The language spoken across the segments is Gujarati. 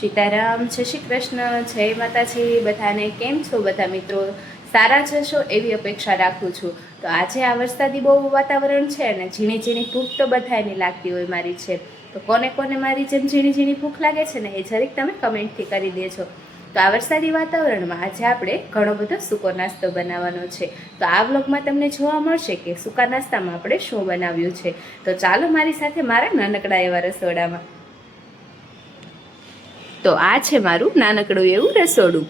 સીતારામ, જય શ્રી કૃષ્ણ, જય માતાજી. બધાને કેમ છો બધા મિત્રો? સારા જશો એવી અપેક્ષા રાખું છું. તો આજે આ વરસાદી બહુ વાતાવરણ છે અને ઝીણી ઝીણી ભૂખ તો બધાને લાગતી હોય મારી છે. તો કોને કોને મારી જેમ ઝીણી ઝીણી ભૂખ લાગે છે ને એ જરીક તમે કમેન્ટથી કરી દેજો. તો આ વરસાદી વાતાવરણમાં આજે આપણે ઘણો બધો સૂકો નાસ્તો બનાવવાનો છે. તો આ વ્લોગમાં તમને જોવા મળશે કે સૂકા નાસ્તામાં આપણે શું બનાવ્યું છે. તો ચાલો મારી સાથે મારા નાનકડા એવા રસોડામાં. તો આ છે મારું નાનકડું એવું રસોડું.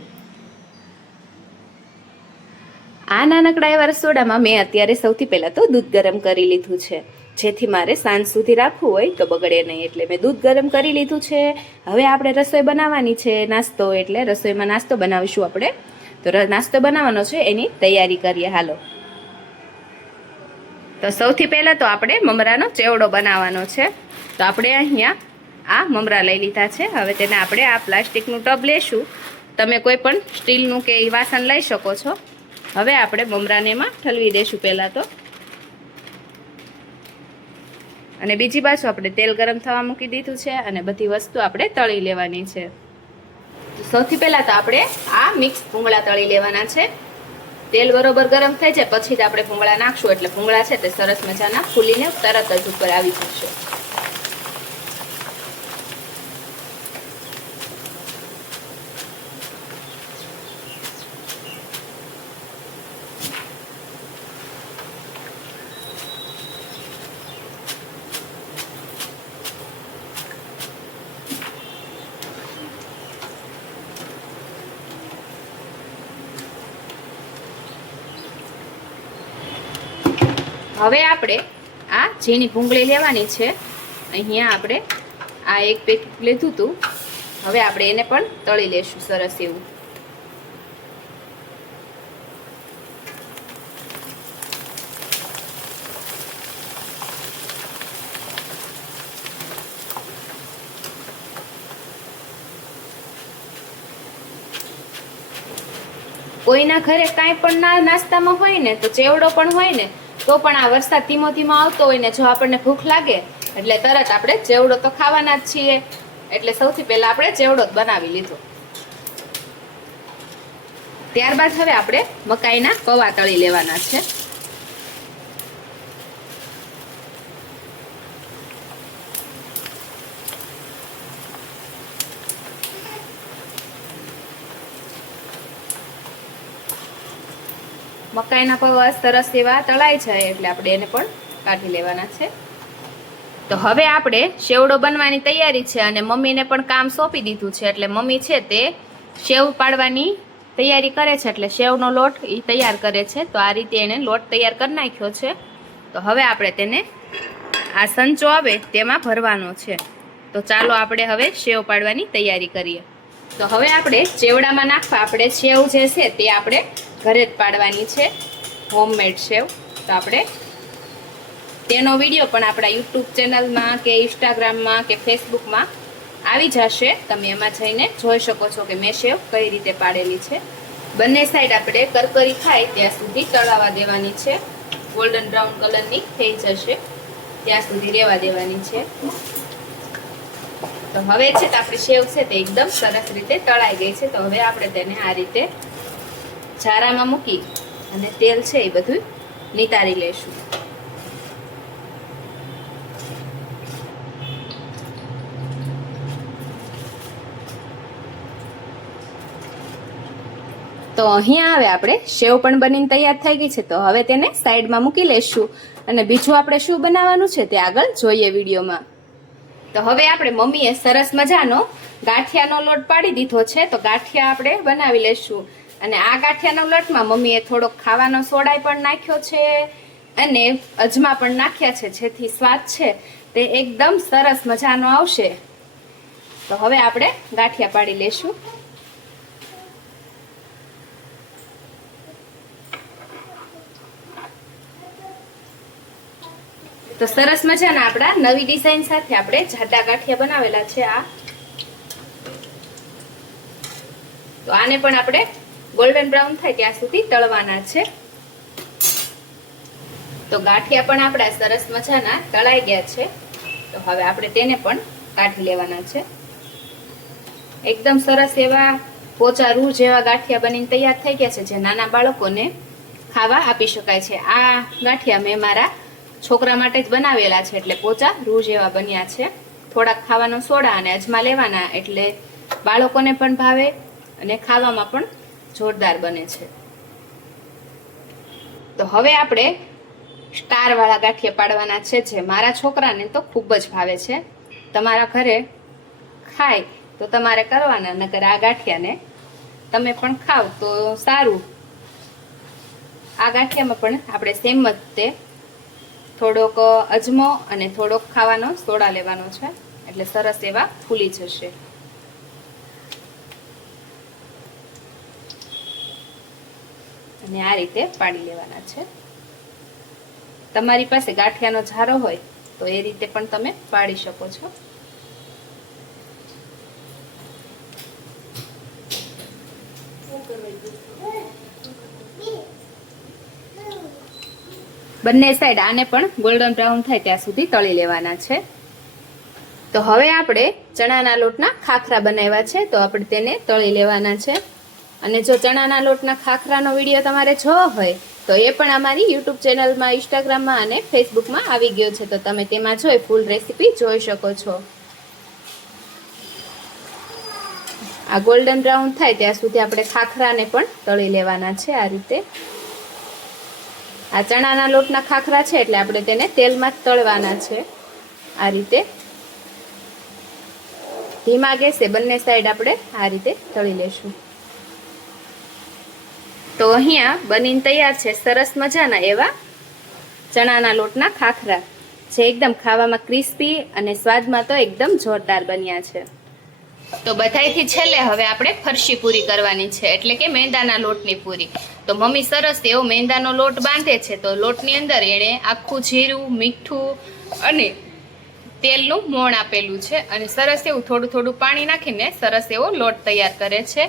આ નાનકડા એવા રસોડામાં મેં અત્યારે સૌથી પહેલાં તો દૂધ ગરમ કરી લીધું છે, જેથી મારે સાંજ સુધી રાખવું હોય તો બગડે નહીં, એટલે મેં દૂધ ગરમ કરી લીધું છે. હવે આપણે રસોઈ બનાવવાની છે, નાસ્તો એટલે રસોઈમાં નાસ્તો બનાવીશું આપણે. તો નાસ્તો બનાવવાનો છે એની તૈયારી કરીએ, હાલો. તો સૌથી પહેલાં તો આપણે મમરાનો ચેવડો બનાવવાનો છે. તો આપણે અહીંયા આ મમરા લઈ લીધા છે. હવે તેને આપણે આ પ્લાસ્ટિકનું ટબ લેશું. તમે કોઈ પણ સ્ટીલનું કે વાસણ લઈ શકો છો. હવે આપણે મમરાને એમાં ઠલવી દઈશું પહેલાં તો. અને બીજી બાજુ આપણે તેલ ગરમ થવા મૂકી દીધું છે અને બધી વસ્તુ આપણે તળી લેવાની છે. સૌથી પહેલાં તો આપણે આ મિક્સ ભૂંગળા તળી લેવાના છે. તેલ બરોબર ગરમ થઈ જાય પછી જ આપણે ભૂંગળા નાખશું, એટલે ભૂંગળા છે તે સરસ મજાના ફૂલીને તરત જ ઉપર આવી જશે. હવે આપણે આ ઝીણી ભૂંગળી લેવાની છે. અહીંયા આપણે આ એક પેકેટ લીધું હતું. હવે આપણે એને પણ તળી લેશું સરસ એવું. કોઈના ઘરે કાંઈ પણ નાસ્તામાં હોય ને તો ચેવડો પણ હોય ને, તો પણ આ વરસાદ ધીમો ધીમો આવતો હોય ને જો આપણને ભૂખ લાગે એટલે તરત આપણે ચેવડો તો ખાવાના જ છીએ, એટલે સૌથી પહેલા આપણે ચેવડો જ બનાવી લીધો. ત્યારબાદ હવે આપણે મકાઈના પૌવા તળી લેવાના છે. મકાઈના પૌવા સરસ એવા તળાઈ જાય એટલે આપણે એને પણ કાઢી લેવાના છે. તો હવે આપણે સેવડો બનવાની તૈયારી છે અને મમ્મીને પણ કામ સોંપી દીધું છે, એટલે મમ્મી છે તે સેવ પાડવાની તૈયારી કરે છે, એટલે સેવનો લોટ એ તૈયાર કરે છે. તો આ રીતે એને લોટ તૈયાર કરી નાખ્યો છે. તો હવે આપણે તેને આ સંચો આવે તેમાં ભરવાનો છે. તો ચાલો આપણે હવે સેવ પાડવાની તૈયારી કરીએ. તો હવે આપણે ચેવડામાં નાખવા આપણે સેવ જે છે તે આપણે ઘરે જ પાડવાની છે, હોમમેડ સેવ. તો આપણે તેનો વિડીયો પણ આપણા યુટ્યુબ ચેનલમાં કે ઇન્સ્ટાગ્રામમાં કે ફેસબુકમાં આવી જશે. તમે એમાં જઈને જોઈ શકો છો કે મેં સેવ કઈ રીતે પાડેલી છે. બંને સાઈડ આપણે કરકરી થાય ત્યાં સુધી તળાવવા દેવાની છે. ગોલ્ડન બ્રાઉન કલરની થઈ જશે ત્યાં સુધી રહેવા દેવાની છે. તો હવે છે તો આપણી સેવ છે તે એકદમ સરસ રીતે તળાઈ ગઈ છે. તો હવે આપણે તેને આ રીતે ઝારામાં મૂકી અને તેલ છે એ બધું નિતારી લેશું. તો અહીંયા હવે આપણે સેવ પણ બનીને તૈયાર થઈ ગઈ છે. તો હવે તેને સાઈડમાં મૂકી લેશું અને બીજું આપણે શું બનાવવાનું છે તે આગળ જોઈએ વિડીયોમાં. તો હવે આપણે મમ્મીએ સરસ મજાનો ગાંઠિયાનો લોટ પાડી દીધો છે. તો ગાંઠિયા આપણે બનાવી લેશું. અને આ ગાંઠિયાના લોટમાં મમ્મીએ થોડોક ખાવાનો સોડાઈ પણ નાખ્યો છે અને અજમા પણ નાખ્યા છે, જેથી સ્વાદ છે તે એકદમ સરસ મજાનો આવશે. તો હવે આપણે ગાંઠિયા પાડી લેશું. તો સરસ મજાના આપણા નવી ડિઝાઇન સાથે આપણે જાડા ગાંઠિયા બનાવેલા છે આ. તો આને પણ આપણે ગોલ્ડન બ્રાઉન થાય ત્યાં સુધી તળવાના છે. તો ગાંઠિયા પણ આપણા સરસ મજાના તળાઈ ગયા છે. તો હવે આપણે તેને પણ કાઢી લેવાના છે. એકદમ સરસ એવા પોચા રૂ જેવા ગાંઠિયા બનીને તૈયાર થઈ ગયા છે, જે નાના બાળકોને ખાવા આપી શકાય છે. આ ગાંઠિયા મેં મારા છોકરા માટે જ બનાવેલા છે, એટલે પોચા રૂ જેવા બન્યા છે. થોડાક ખાવાનો સોડા અને અજમા લેવાના, એટલે બાળકોને પણ ભાવે અને ખાવામાં પણ જોરદાર બને છે. તો હવે આપણે સ્ટાર વાળા ગાંઠિયા પાડવાના છે, જે મારા છોકરાને તો ખૂબ જ ભાવે છે. તમારા ઘરે ખાય તો તમારે કરવાના, નકર આ ગાંઠિયાને તમે પણ ખાવ તો સારું. આ ગાંઠિયામાં પણ આપણે સેમ જ તે થોડોક અજમો અને થોડોક ખાવાનો સોડા લેવાનો છે, એટલે સરસ એવા ફૂલી જશે. અને આ રીતે પાડી લેવાના છે. તમારી પાસે ગાંઠિયાનો જારો હોય તો એ રીતે પણ તમે પાડી શકો છો. બંને સાઈડ આને પણ ગોલ્ડન બ્રાઉન થાય ત્યાં સુધી તળી લેવાના છે. તો હવે આપણે ચણાના લોટના ખાખરા બનાવ્યા છે, તો આપણે તેને તળી લેવાના છે. અને જો ચણાના લોટના ખાખરાનો વિડીયો તમારે જોવો હોય તો એ પણ અમારી યુટ્યુબ ચેનલમાં, ઇન્સ્ટાગ્રામમાં અને ફેસબુકમાં આવી ગયો છે, તો તમે તેમાં જોઈ ફૂલ રેસીપી જોઈ શકો છો. આ ગોલ્ડન બ્રાઉન થાય ત્યાં સુધી આપણે ખાખરાને પણ તળી લેવાના છે. આ રીતે આ ચણાના લોટના ખાખરા છે, એટલે આપણે તેને તેલમાં જ તળવાના છે. આ રીતે ધીમા ગેસે બંને સાઈડ આપણે આ રીતે તળી લેશું. તો અહીંયા બનીને તૈયાર છે સરસ મજાના એવા ચણાના લોટના ખાખરા, જે એકદમ ખાવામાં ક્રિસ્પી અને સ્વાદમાં તો એકદમ જોરદાર બન્યા છે. તો બધાયથી છેલ્લે હવે આપણે ફરસી પૂરી કરવાની છે, એટલે કે મેંદાના લોટની પૂરી. તો મમ્મી સરસ એવો મેંદાનો લોટ બાંધે છે, તો લોટની અંદર એણે આખું જીરું, મીઠું અને તેલનું મોણ આપેલું છે, અને સરસ એવું થોડું થોડું પાણી નાખીને સરસ એવો લોટ તૈયાર કરે છે.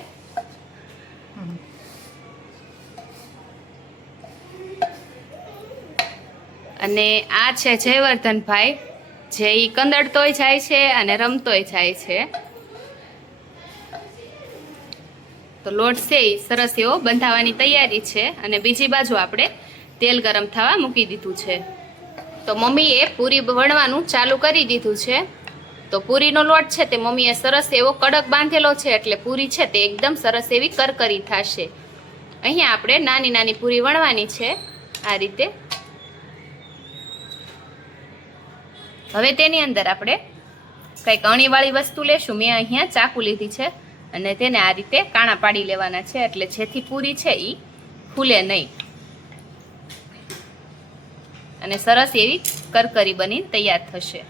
અને આ છે જયવર્ધનભાઈ, જે ઈ કંદડતોય જાય છે અને રમતોય જાય છે. તો લોટ છે એ સરસ એવો બંધાવવાની તૈયારી છે, અને બીજી બાજુ આપણે તેલ ગરમ થવા મૂકી દીધું છે. તો મમ્મીએ પૂરી વણવાનું ચાલુ કરી દીધું છે. તો પૂરીનો લોટ છે તે મમ્મીએ સરસ એવો કડક બાંધેલો છે, એટલે પૂરી છે તે એકદમ સરસ એવી કરકરી થશે. અહીંયા આપણે નાની નાની પૂરી વણવાની છે આ રીતે. હવે તેની અંદર આપણે કંઈક અણીવાળી વસ્તુ લેશું. મેં અહીંયા ચાકુ લીધી છે અને તેને આ રીતે કાણા પાડી લેવાના છે, એટલે જેથી પૂરી છે એ ફૂલે નહીં અને સરસ એવી કરકરી બની તૈયાર થશે.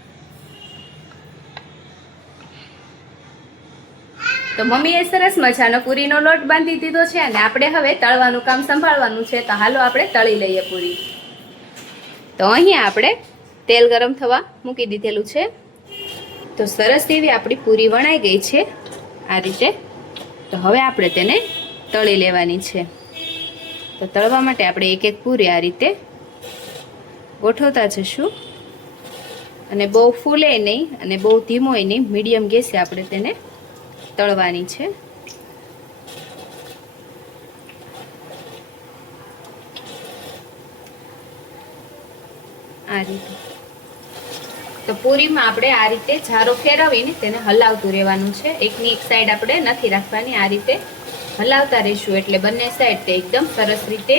તો મમ્મીએ સરસ મજાનો પૂરીનો લોટ બાંધી દીધો છે, અને આપણે હવે તળવાનું કામ સંભાળવાનું છે. તો હાલો આપણે તળી લઈએ પૂરી. તો અહીંયા આપણે તેલ ગરમ થવા મૂકી દીધેલું છે. તો સરસ એવી આપણી પૂરી વણાઈ ગઈ છે આ રીતે. તો હવે આપણે તેને તળી લેવાની છે. તો તળવા માટે આપણે એક એક પૂરી આ રીતે ગોઠવતા જશું, અને બહુ ફૂલે નહીં અને બહુ ધીમોય નહીં, મીડિયમ ગેસે આપણે તેને તળવાની છે. આ રીતે તો પૂરીમાં આપણે આ રીતે જારો ફેરવીને તેને હલાવતું રહેવાનું છે. એકની એક સાઈડ આપણે નથી રાખવાની, આ રીતે હલાવતા રહીશું, એટલે બંને સાઈડ તે એકદમ સરસ રીતે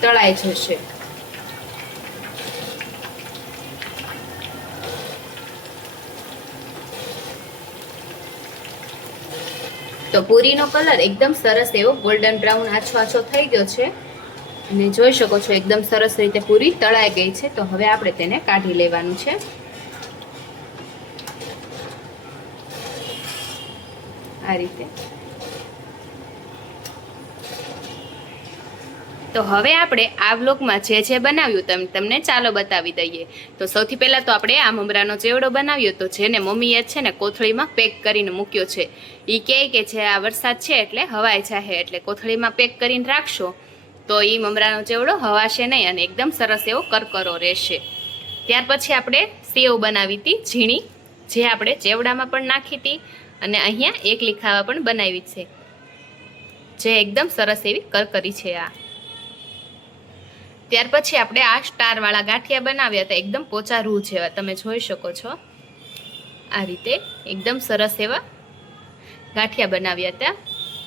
તળાઈ જશે. તો પૂરીનો કલર એકદમ સરસ એવો ગોલ્ડન બ્રાઉન આછો આછો થઈ ગયો છે, અને જોઈ શકો છો એકદમ સરસ રીતે પૂરી તળાઈ ગઈ છે. તો હવે આપણે તેને કાઢી લેવાનું છે. આ રીતે. તો હવે આપણે આ વ્લોગમાં જે જે બનાવ્યું તમને ચાલો બતાવી દઈએ. તો સૌથી પહેલાં તો આપણે આ મમરાનો ચેવડો બનાવ્યો, તો જેને મમ્મીએ છે ને કોથળીમાં પેક કરીને મૂક્યો છે. એ કહે કે જે આ વરસાદ છે એટલે હવાઈ જાહે, એટલે કોથળીમાં પેક કરીને રાખશો તો એ મમરાનો ચેવડો હવાશે નહીં અને એકદમ સરસ એવો કરકરો રહેશે. ત્યાર પછી આપણે સેવ બનાવી હતી ઝીણી, જે આપણે ચેવડામાં પણ નાખી હતી અને અહીંયા એકલી ખાવા પણ બનાવી છે, જે એકદમ સરસ એવી કરકરી છે આ. ત્યાર પછી આપણે આ સ્ટારવાળા ગાંઠિયા બનાવ્યા હતા, એકદમ પોચા રૂ જેવા, તમે જોઈ શકો છો. આ રીતે એકદમ સરસ એવા ગાંઠિયા બનાવ્યા હતા.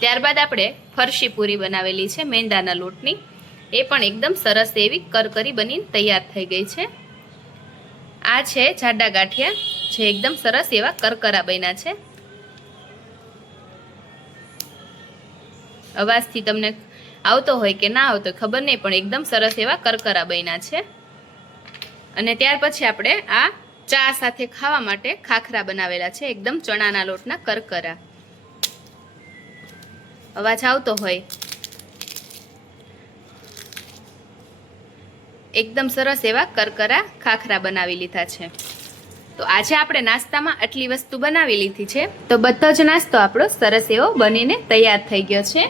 ત્યારબાદ આપણે ફરસી પૂરી બનાવેલી છે મેંદાના લોટની, એ પણ એકદમ સરસ એવી કરકરી બનીને તૈયાર થઈ ગઈ છે. આ છે જાડા ગાંઠિયા, જે એકદમ સરસ એવા કરકરા બન્યા છે. અવાજથી તમને આવતો હોય કે ના આવતો ખબર નહીં, પણ એકદમ સરસ એવા કરકરા બન્યા છે. અને ત્યાર પછી આપણે આ ચા સાથે ખાવા માટે ખાખરા બનાવેલા છે, એકદમ ચણાના લોટના કરકરા. અવાજ આવતો હોય. એકદમ સરસ એવા કરકરા ખાખરા બનાવી લીધા છે. તો આજે આપણે નાસ્તામાં આટલી વસ્તુ બનાવી લીધી છે. તો બધો જ નાસ્તો આપણો સરસ એવો બનીને તૈયાર થઈ ગયો છે.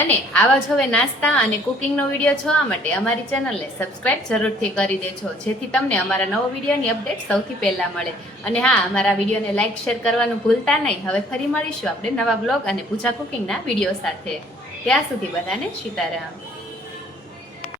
અને આવા જ હવે નાસ્તા અને કુકિંગનો વિડીયો જોવા માટે અમારી ચેનલને સબસ્ક્રાઇબ જરૂરથી કરી દેજો, જેથી તમને અમારા નવો વિડીયોની અપડેટ સૌથી પહેલાં મળે. અને હા, અમારા વિડીયોને લાઇક શેર કરવાનું ભૂલતા નહીં. હવે ફરી મળીશું આપણે નવા બ્લોગ અને પૂજા કુકિંગના વિડીયો સાથે. ત્યાં સુધી બધાને સીતારામ.